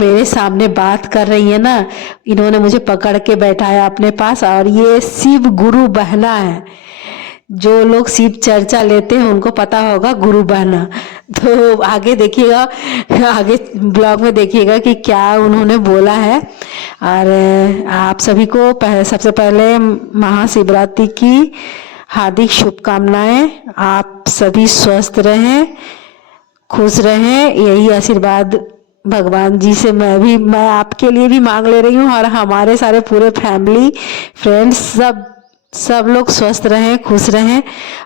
मेरे सामने बात कर रही है ना, इन्होंने मुझे पकड़ के बैठाया अपने पास। और ये शिव गुरु बहना है। जो लोग शिव चर्चा लेते हैं उनको पता होगा गुरु बहना। तो आगे देखिएगा, आगे ब्लॉग में देखिएगा कि क्या उन्होंने बोला है। और आप सभी को सबसे पहले महाशिवरात्रि की हार्दिक शुभकामनाएं। आप सभी स्वस्थ रहें, खुश रहें, यही आशीर्वाद भगवान जी से मैं आपके लिए भी मांग ले रही हूँ। और हमारे सारे पूरे फैमिली फ्रेंड्स सब लोग स्वस्थ रहें, खुश रहें,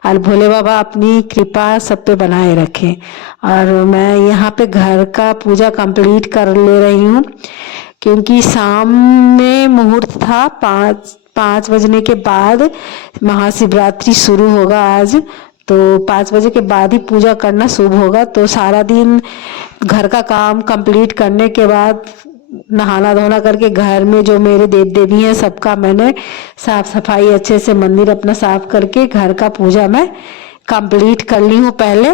और भोले बाबा अपनी कृपा सब पे बनाए रखें। और मैं यहाँ पे घर का पूजा कंप्लीट कर ले रही हूँ, क्योंकि शाम में मुहूर्त था। 5 बजने के बाद महाशिवरात्रि शुरू होगा आज। तो 5 बजे के बाद ही पूजा करना शुभ होगा। तो सारा दिन घर का काम कंप्लीट करने के बाद नहाना धोना करके घर में जो मेरे देव देवी हैं सबका मैंने साफ सफाई अच्छे से मंदिर अपना साफ करके घर का पूजा मैं कंप्लीट कर ली हूँ पहले।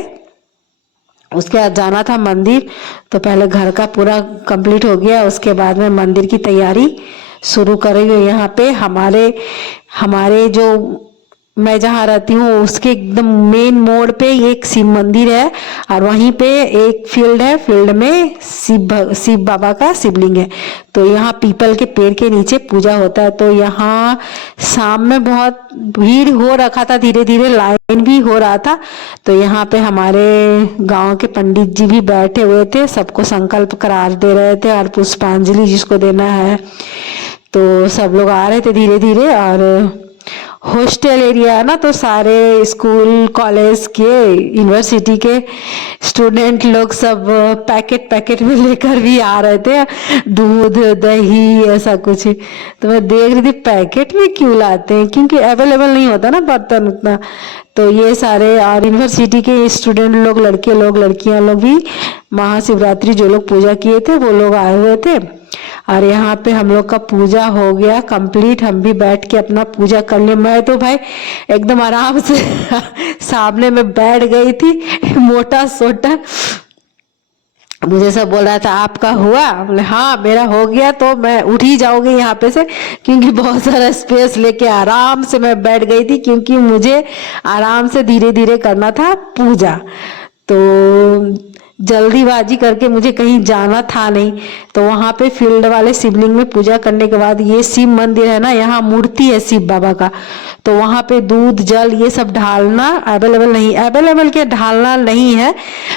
उसके बाद जाना था मंदिर, तो पहले घर का पूरा कंप्लीट हो गया। उसके बाद में मंदिर की तैयारी शुरू कर रही हूँ। यहाँ पे हमारे जो मैं जहाँ रहती हूँ उसके एकदम मेन मोड़ पे एक शिव मंदिर है, और वहीं पे एक फील्ड है। फील्ड में शिव बाबा का शिवलिंग है। तो यहाँ पीपल के पेड़ के नीचे पूजा होता है। तो यहाँ शाम में बहुत भीड़ हो रखा था, धीरे धीरे लाइन भी हो रहा था। तो यहाँ पे हमारे गांव के पंडित जी भी बैठे हुए थे, सबको संकल्प करार दे रहे थे और पुष्पांजलि जिसको देना है। तो सब लोग आ रहे थे धीरे धीरे। और हॉस्टल एरिया है ना, तो सारे स्कूल कॉलेज के यूनिवर्सिटी के स्टूडेंट लोग सब पैकेट में लेकर भी आ रहे थे, दूध दही ऐसा कुछ। तो मैं देख रही थी पैकेट में क्यों लाते हैं, क्योंकि अवेलेबल नहीं होता ना बर्तन उतना। तो ये सारे और यूनिवर्सिटी के स्टूडेंट लोग, लड़के लोग लड़कियां लोग भी महाशिवरात्रि जो लोग पूजा किए थे वो लोग आए हुए थे। और यहाँ पे हम लोग का पूजा हो गया कंप्लीट। हम भी बैठ के अपना पूजा कर लिए। मैं तो भाई एकदम आराम से सामने में बैठ गई थी, मोटा सोटा। मुझे सब बोल रहा था आपका हुआ, बोले हाँ मेरा हो गया। तो मैं उठ ही जाऊंगी यहाँ पे से, क्योंकि बहुत सारा स्पेस लेके आराम से मैं बैठ गई थी, क्योंकि मुझे आराम से धीरे धीरे करना था पूजा। तो जल्दीबाजी करके मुझे कहीं जाना था नहीं। तो वहाँ पे फील्ड वाले शिवलिंग में पूजा करने के बाद, ये शिव मंदिर है ना, यहाँ मूर्ति है शिव बाबा का। तो वहाँ पे दूध जल ये सब ढालना अवेलेबल के ढालना नहीं है,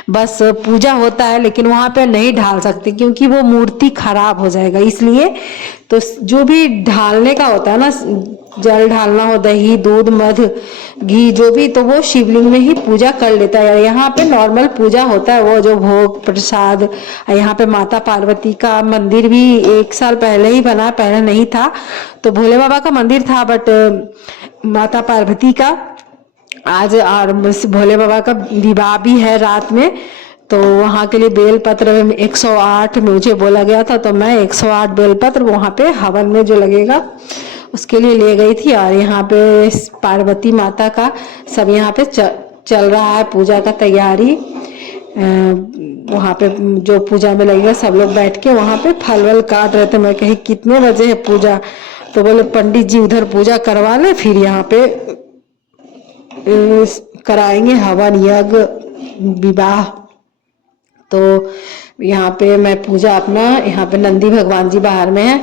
बस पूजा होता है। लेकिन वहाँ पे नहीं ढाल सकते क्योंकि वो मूर्ति खराब हो जाएगा, इसलिए। तो जो भी ढालने का होता है ना, जल ढालना हो, दही दूध मध घी जो भी, तो वो शिवलिंग में ही पूजा कर लेता है। यहाँ पे नॉर्मल पूजा होता है, वो जो भोग प्रसाद। यहाँ पे माता पार्वती का मंदिर भी 1 साल पहले ही बना, पहले नहीं था। तो भोले बाबा का मंदिर था, बट माता पार्वती का आज, और भोले बाबा का विवाह भी है रात में। तो वहाँ के लिए बेलपत्र 108 मुझे बोला गया था, तो मैं 108 बेलपत्र वहाँ पे हवन में जो लगेगा उसके लिए ले गई थी। और यहाँ पे पार्वती माता का सब यहाँ पे चल रहा है पूजा का तैयारी। वहाँ पे जो पूजा में लगेगा सब लोग बैठ के वहाँ पे फल वल काट रहे थे। मैं कही कितने बजे है पूजा, तो बोले पंडित जी उधर पूजा करवा ले, फिर यहाँ पे कराएंगे हवन यज्ञ विवाह। तो यहाँ पे मैं पूजा अपना, यहाँ पे नंदी भगवान जी बाहर में है,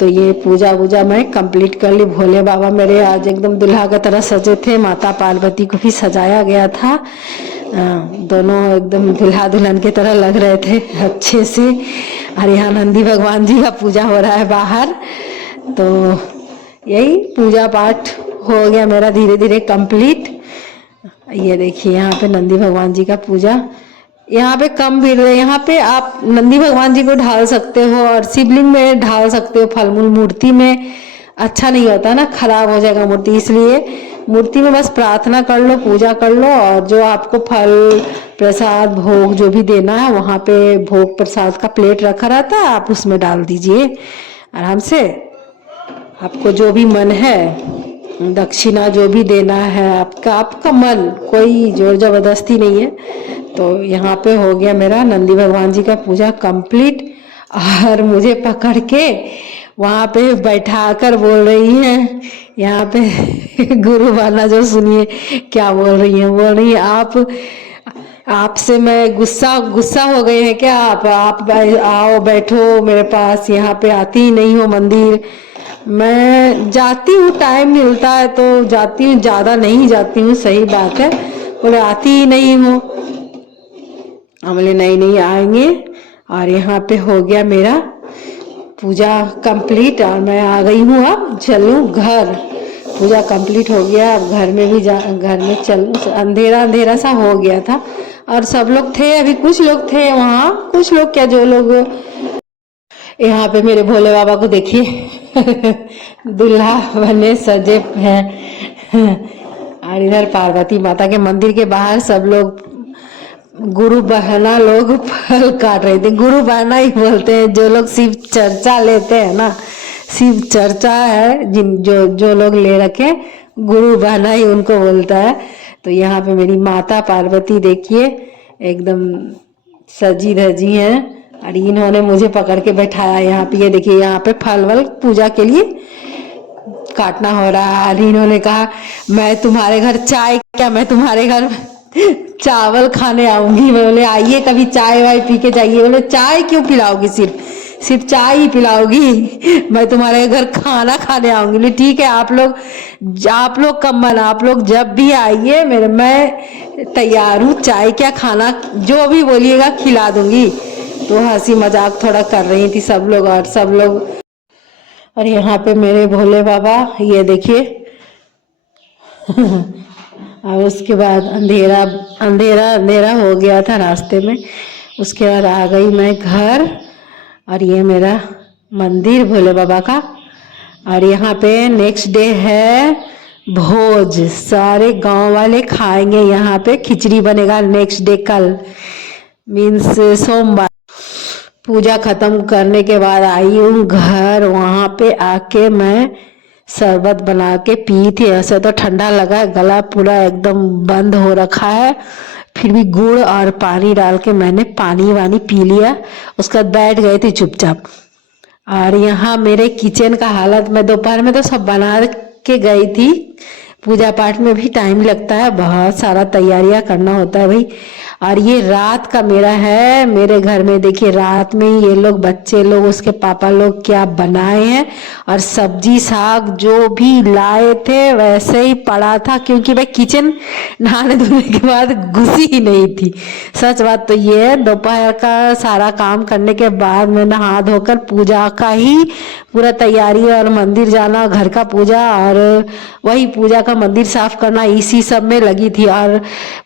तो ये पूजा वूजा मैं कंप्लीट कर ली। भोले बाबा मेरे आज एकदम दुल्हा की तरह सजे थे, माता पार्वती को भी सजाया गया था। दोनों एकदम दुल्हा दुल्हन की तरह लग रहे थे अच्छे से। और यहाँ नंदी भगवान जी का पूजा हो रहा है बाहर। तो यही पूजा पाठ हो गया मेरा धीरे धीरे कंप्लीट। ये देखिए यहाँ पे नंदी भगवान जी का पूजा, यहाँ पे कम भीड़ है। यहाँ पे आप नंदी भगवान जी को ढाल सकते हो और शिवलिंग में ढाल सकते हो फल मूल। मूर्ति में अच्छा नहीं होता ना, खराब हो जाएगा मूर्ति, इसलिए मूर्ति में बस प्रार्थना कर लो, पूजा कर लो, और जो आपको फल प्रसाद भोग जो भी देना है वहाँ पे भोग प्रसाद का प्लेट रखा रहता है, आप उसमें डाल दीजिए आराम से। आपको जो भी मन है, दक्षिणा जो भी देना है आपका मन, कोई जोर जबरदस्ती नहीं है। तो यहाँ पे हो गया मेरा नंदी भगवान जी का पूजा कंप्लीट। और मुझे पकड़ के वहां पे बैठा कर बोल रही हैं यहाँ पे गुरु बाना जो सुनिए क्या बोल रही हैं। बोल रही हैं आपसे मैं गुस्सा गुस्सा हो गए हैं क्या? आप आओ बैठो मेरे पास, यहाँ पे आती ही नहीं हो मंदिर। मैं जाती हूँ, टाइम मिलता है तो जाती हूँ, ज़्यादा नहीं जाती हूँ, सही बात है। बोले आती ही नहीं हूँ। हम बोले नहीं नहीं आएंगे। और यहाँ पे हो गया मेरा पूजा कंप्लीट और मैं आ गई हूँ। अब चलूँ घर, पूजा कंप्लीट हो गया। अब घर में भी घर में चलूँ। अंधेरा अंधेरा सा हो गया था और सब लोग थे, अभी कुछ लोग थे वहाँ, कुछ लोग क्या जो लोग। यहाँ पे मेरे भोले बाबा को देखिए दूल्हा बने सजे हैं। और इधर पार्वती माता के मंदिर के बाहर सब लोग गुरु बहना लोग फल काट रहे थे। गुरु बहना ही बोलते हैं जो लोग शिव चर्चा लेते हैं ना, शिव चर्चा है जिन जो लोग ले रखे, गुरु बहना ही उनको बोलता है। तो यहाँ पे मेरी माता पार्वती देखिए एकदम सजी धजी हैं और इन्होंने मुझे पकड़ के बैठाया यहाँ पे। ये देखिए यहाँ पे फल वल पूजा के लिए काटना हो रहा है। इन्होंने कहा मैं तुम्हारे घर चाय, क्या मैं तुम्हारे घर चावल खाने आऊंगी। मैं बोले आइए कभी चाय वाय पी के जाइए। बोले चाय क्यों पिलाओगी, सिर्फ चाय ही पिलाओगी? मैं तुम्हारे घर खाना खाने आऊंगी। बोले ठीक है, आप लोग कम मन, आप लोग जब भी आइए मैं तैयार हूँ। चाय क्या खाना जो भी बोलिएगा खिला दूंगी। तो हंसी मजाक थोड़ा कर रही थी सब लोग और सब लोग। और यहाँ पे मेरे भोले बाबा ये देखिए और उसके बाद अंधेरा अंधेरा अंधेरा हो गया था रास्ते में। उसके बाद आ गई मैं घर और ये मेरा मंदिर भोले बाबा का। और यहाँ पे नेक्स्ट डे है भोज, सारे गांव वाले खाएंगे। यहाँ पे खिचड़ी बनेगा नेक्स्ट डे, कल मीन्स सोमवार। पूजा खत्म करने के बाद आई हूँ घर। वहाँ पे आके मैं शरबत बना के पी थी। ऐसे तो ठंडा लगा है, गला पूरा एकदम बंद हो रखा है, फिर भी गुड़ और पानी डाल के मैंने पानी वानी पी लिया। उसके बाद बैठ गई थी चुपचाप। और यहाँ मेरे किचन का हालत, मैं दोपहर में तो सब बना के गई थी। पूजा पाठ में भी टाइम लगता है, बहुत सारा तैयारियां करना होता है भाई। और ये रात का मेरा है। मेरे घर में देखिए रात में ये लोग बच्चे लोग उसके पापा लोग क्या बनाए हैं। और सब्जी साग जो भी लाए थे वैसे ही पड़ा था, क्योंकि मैं किचन नहाने धोने के बाद घुसी ही नहीं थी। सच बात तो ये है, दोपहर का सारा काम करने के बाद मैं नहा धोकर पूजा का ही पूरा तैयारी और मंदिर जाना, घर का पूजा और वही पूजा का मंदिर साफ करना, इसी सब में लगी थी। और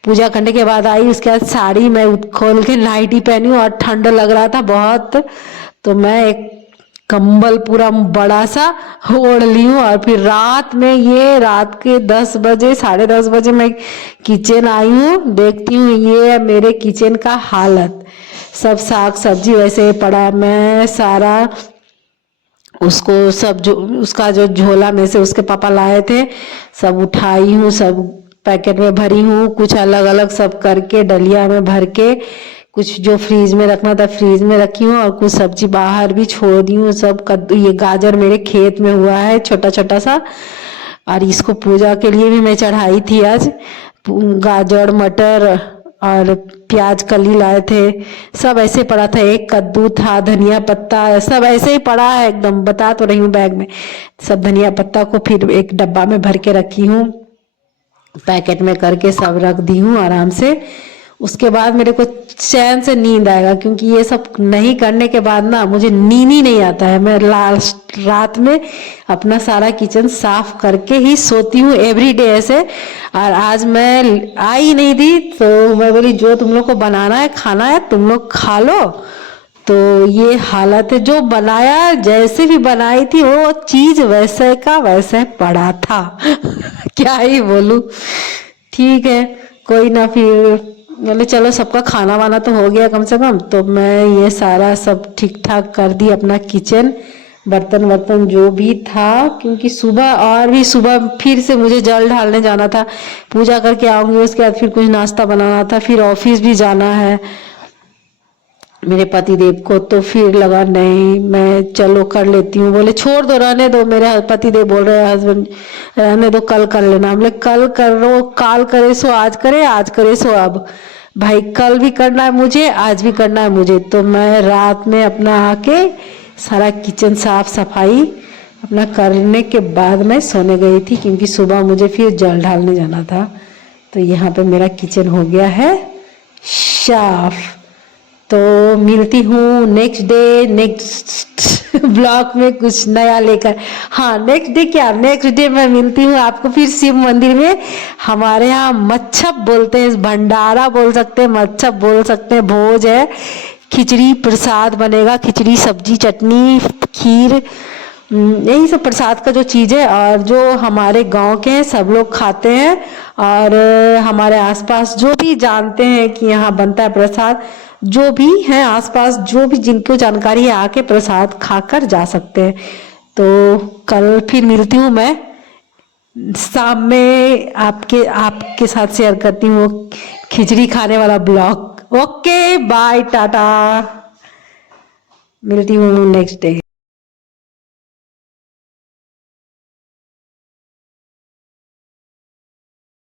पूजा करने के बाद आई, उसके बाद साड़ी मैं खोल के नाइटी पहनी और ठंड लग रहा था बहुत, तो मैं एक कंबल पूरा बड़ा सा ओढ़ ली हूँ। और फिर रात में ये रात के 10 बजे 10:30 बजे मैं किचन आई हूँ। देखती हूँ ये मेरे किचन का हालत, सब साग सब्जी वैसे पड़ा। मैं सारा उसको सब जो उसका जो झोला में से उसके पापा लाए थे सब उठाई हूँ, सब पैकेट में भरी हूँ, कुछ अलग अलग सब करके डलिया में भर के, कुछ जो फ्रीज में रखना था फ्रीज में रखी हूँ और कुछ सब्जी बाहर भी छोड़ दी हूँ। सब कद्दू, ये गाजर मेरे खेत में हुआ है छोटा छोटा सा, और इसको पूजा के लिए भी मैं चढ़ाई थी आज। गाजर मटर और प्याज कली लाए थे, सब ऐसे पड़ा था। एक कद्दू था, धनिया पत्ता, सब ऐसे ही पड़ा है एकदम, बता तो रही हूँ बैग में। सब धनिया पत्ता को फिर एक डब्बा में भर के रखी हूँ, पैकेट में करके सब रख दी हूँ आराम से। उसके बाद मेरे को चैन से नींद आएगा, क्योंकि ये सब नहीं करने के बाद ना मुझे नींद ही नहीं आता है। मैं लास्ट रात में अपना सारा किचन साफ करके ही सोती हूँ एवरी डे ऐसे। और आज मैं आई नहीं थी तो मैं बोली जो तुम लोग को बनाना है खाना है तुम लोग खा लो। तो ये हालत है, जो बनाया जैसे भी बनाई थी वो चीज वैसे का वैसे पड़ा था क्या ही बोलूं। ठीक है कोई ना, फिर बोले चलो सबका खाना वाना तो हो गया कम से कम। तो मैं ये सारा सब ठीक ठाक कर दी अपना किचन, बर्तन वर्तन जो भी था, क्योंकि सुबह और भी सुबह फिर से मुझे जल ढालने जाना था। पूजा करके आऊंगी उसके बाद फिर कुछ नाश्ता बनाना था, फिर ऑफिस भी जाना है। मेरे पति देव को। तो फिर लगा नहीं, मैं चलो कर लेती हूँ। बोले छोड़ दो, रहने दो। मेरे पति देव बोल रहे हैं हस्बैंड, रहने दो, कल कर लेना। हम बोले कल करो, काल करे सो आज करे, आज करे सो अब। भाई कल भी करना है मुझे, आज भी करना है मुझे। तो मैं रात में अपना आके सारा किचन साफ सफाई अपना करने के बाद मैं सोने गई थी, क्योंकि सुबह मुझे फिर जल ढालने जाना था। तो यहाँ पे मेरा किचन हो गया है साफ। तो मिलती हूँ नेक्स्ट डे, नेक्स्ट ब्लॉग में कुछ नया लेकर। हाँ नेक्स्ट डे क्या, नेक्स्ट डे मैं मिलती हूँ आपको फिर शिव मंदिर में। हमारे यहाँ मच्छप बोलते हैं, भंडारा बोल सकते हैं, मच्छप बोल सकते हैं, भोज है, खिचड़ी प्रसाद बनेगा, खिचड़ी सब्जी चटनी खीर, यही सब प्रसाद का जो चीज़ है। और जो हमारे गांव के हैं सब लोग खाते हैं, और हमारे आसपास जो भी जानते हैं कि यहाँ बनता है प्रसाद, जो भी हैं आसपास, जो भी जिनको जानकारी है आके प्रसाद खाकर जा सकते हैं। तो कल फिर मिलती हूँ मैं शाम में, आपके साथ शेयर करती हूँ खिचड़ी खाने वाला ब्लॉग। ओके बाय टाटा, मिलती हूँ नेक्स्ट डे।